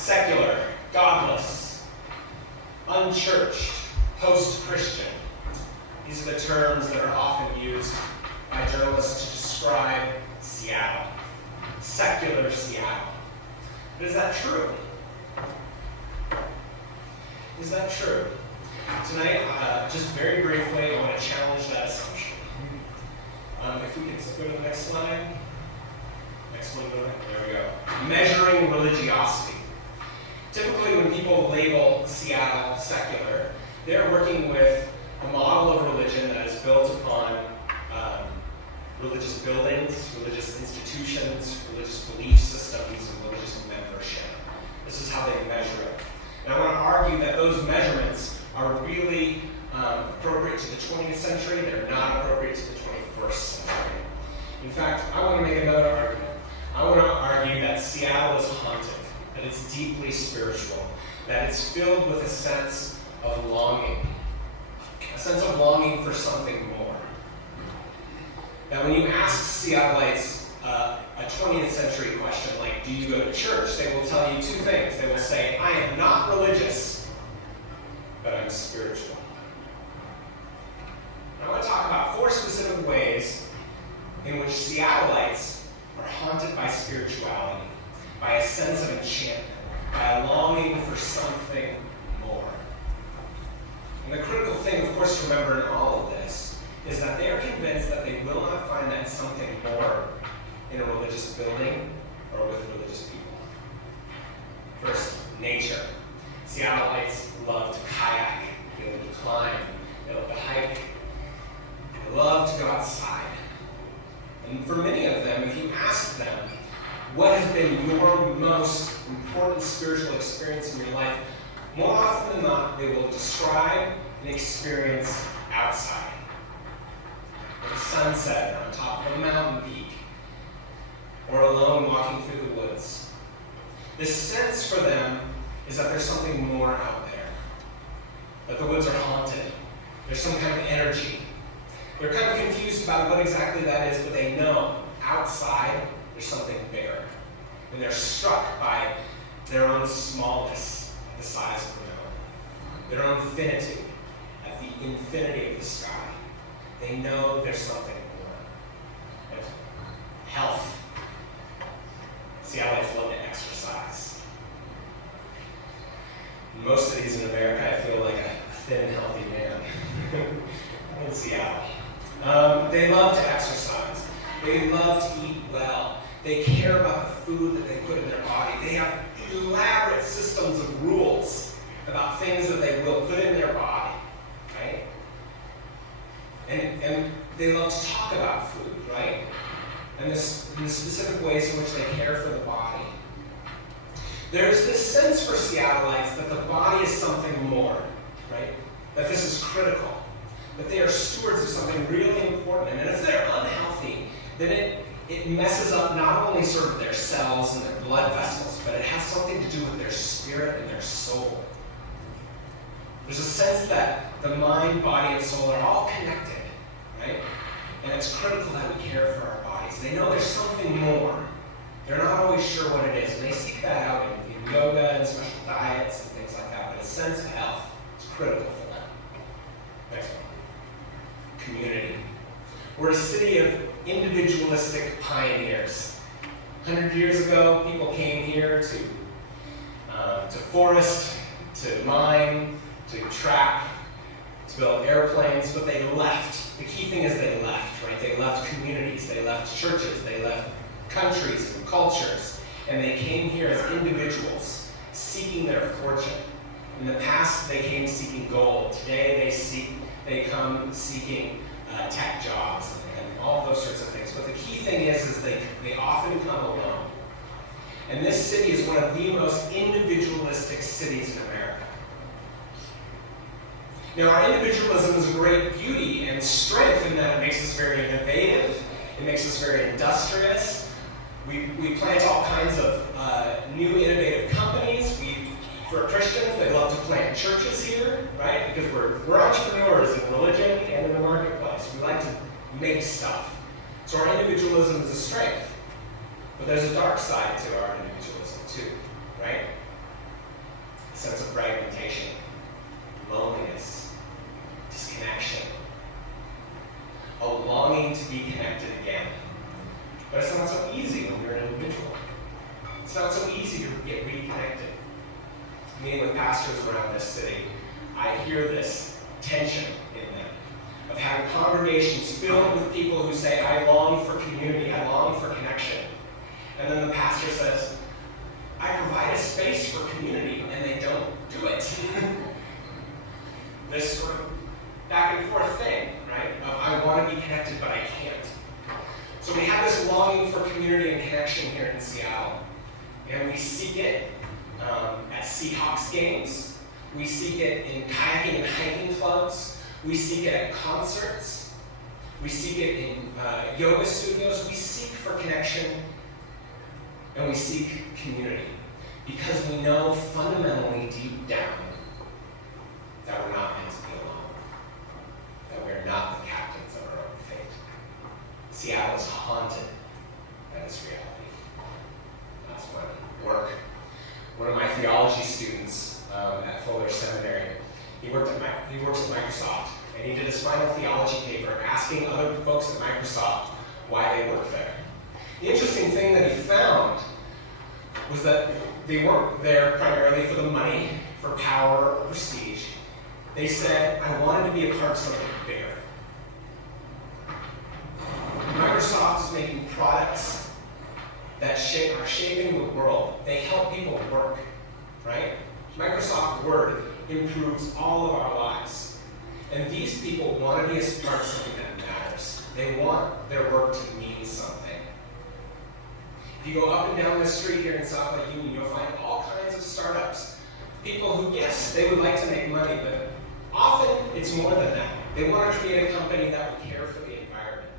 secular, godless, unchurched, post-Christian. These are the terms that are often used by journalists to describe Seattle. Secular Seattle. But is that true? Is that true? Tonight, just very briefly, I want to challenge that assumption. If we could go to the next slide. Next one, there we go. Measuring religiosity. Typically, when people label Seattle secular, they're working with a model of religion that is built upon religious buildings, religious institutions, religious belief systems, and religious membership. This is how they measure it. And I want to argue that those measurements are really appropriate to the 20th century. They're not appropriate to the 21st century. In fact, I want to make another argument. I want to argue that Seattle is haunted, that it's deeply spiritual, that it's filled with a sense of longing for something more. Now, when you ask Seattleites a 20th century question like, do you go to church? They will tell you two things. They will say, I am not religious, but I'm spiritual. Now, I want to talk about 4 specific ways in which Seattleites are haunted by spirituality, by a sense of enchantment, by a longing for something more. And the critical thing, of course, to remember in all of this is that they are convinced that they will not find that something more in a religious building or with religious people. First, nature. Seattleites love to kayak, they love to climb, they love to hike, they love to go outside. And for many of them, if you ask them, what has been your most important spiritual experience in your life, more often than not, they will describe an experience outside. Like a sunset on top of a mountain peak, or alone walking through the woods. The sense for them is that there's something more out there. That the woods are haunted. There's some kind of energy. They're kind of confused about what exactly that is, but they know outside there's something bigger. And they're struck by their own smallness at the size of the mountain, their own finitude at the infinity of the sky. They know there's something more. Right? Health. Seattleites love to exercise. In most cities in America, I feel like a thin, healthy man. In Seattle. They love to exercise. They love to eat well. They care about the food that they put in their body. They have elaborate systems of rules about things that they will put in their body, right? And they love to talk about food, right? And the specific ways in which they care for the body. There's this sense for Seattleites that the body is something more, right? That this is critical. That they are stewards of something really important. And if they're unhealthy, then it messes up not only sort of their cells and their blood vessels, but it has something to do with their spirit and their soul. There's a sense that the mind, body, and soul are all connected, right? And it's critical that we care for our bodies. They know there's something more. They're not always sure what it is, and they seek that out in yoga and special diets and things like that, but a sense of health is critical for them. Next one. Community. We're a city of individualistic pioneers. 100 years ago, people came here to forest, to mine, to trap, to build airplanes, but they left. The key thing is they left, right? They left communities, they left churches, they left countries and cultures, and they came here as individuals, seeking their fortune. In the past, they came seeking gold. Today, they come seeking tech jobs and all those sorts of things. But the key thing is they often come alone. And this city is one of the most individualistic cities in America. Now, our individualism is a great beauty and strength in that it makes us very innovative, it makes us very industrious. We plant all kinds of new innovative companies. For Christians, they love to plant churches here, right? Because we're entrepreneurs in religion and in the marketplace. We like to make stuff. So our individualism is a strength. But there's a dark side to our individualism too, right? sense of fragmentation, loneliness, disconnection, a longing to be connected again. But it's not so easy when you're an individual. It's not so easy to get reconnected. Meeting with pastors around this city, I hear this tension in them of having congregations filled with people who say, I long for community, I long for connection. And then the pastor says, I provide a space for community, and they don't do it. This sort of back and forth thing, right? Of I want to be connected, but I can't. So we have this longing for community and connection here in Seattle. And we seek it at Seahawks games. We seek it in kayaking and hiking clubs. We seek it at concerts. We seek it in yoga studios. We seek for connection, and we seek community. Because we know fundamentally deep down that we're not meant to be alone. That we're not the captains of our own fate. Seattle is haunted by this reality. That's my work. One of my theology students at Fuller Seminary, he works at Microsoft, and he did his final theology paper asking other folks at Microsoft why they work there. The interesting thing that he found was that they weren't there primarily for the money, for power, or prestige. They said, I wanted to be a part of something bigger. Microsoft is making products that are shaping the world. They help people work, right? Microsoft Word improves all of our lives. And these people want to be a part of something that matters. They want their work to mean something. If you go up and down the street here in South Lake Union, you'll find all kinds of startups. People who, yes, they would like to make money, but often it's more than that. They want to create a company that will care for the environment,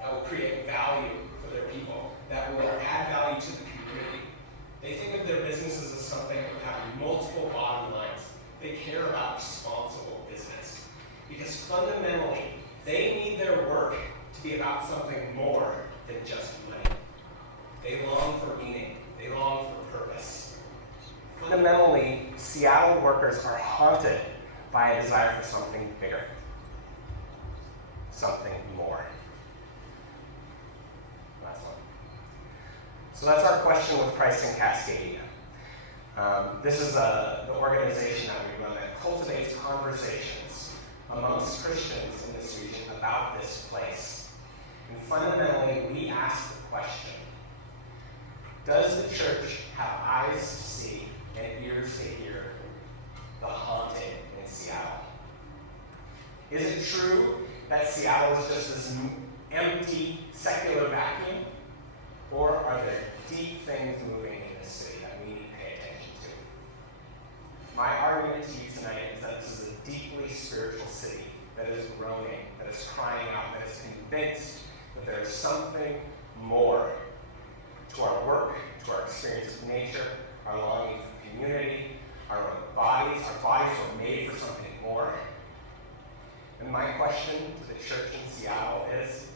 that will create value for their people, that will add value to the community. They think of their businesses as something that will have multiple bottom lines. They care about responsible business. Because fundamentally, they need their work to be about something more than just money. They long for meaning. They long for purpose. Fundamentally, Seattle workers are haunted by a desire for something bigger, something more. Last one. So that's our question with Christ in Cascadia. This is the organization that we run that cultivates conversations amongst Christians in this region about this place. And fundamentally, we ask the question, does the church have eyes to see and ears to hear the haunted in Seattle? Is it true that Seattle is just this empty, secular vacuum? Or are there deep things moving in this city that we need to pay attention to? My argument to you tonight is that this is a deeply spiritual city that is groaning, that is crying out, that is convinced that there is something more to our work, to our experience of nature, our longing for community, our bodies. Our bodies are made for something more. And my question to the church in Seattle is,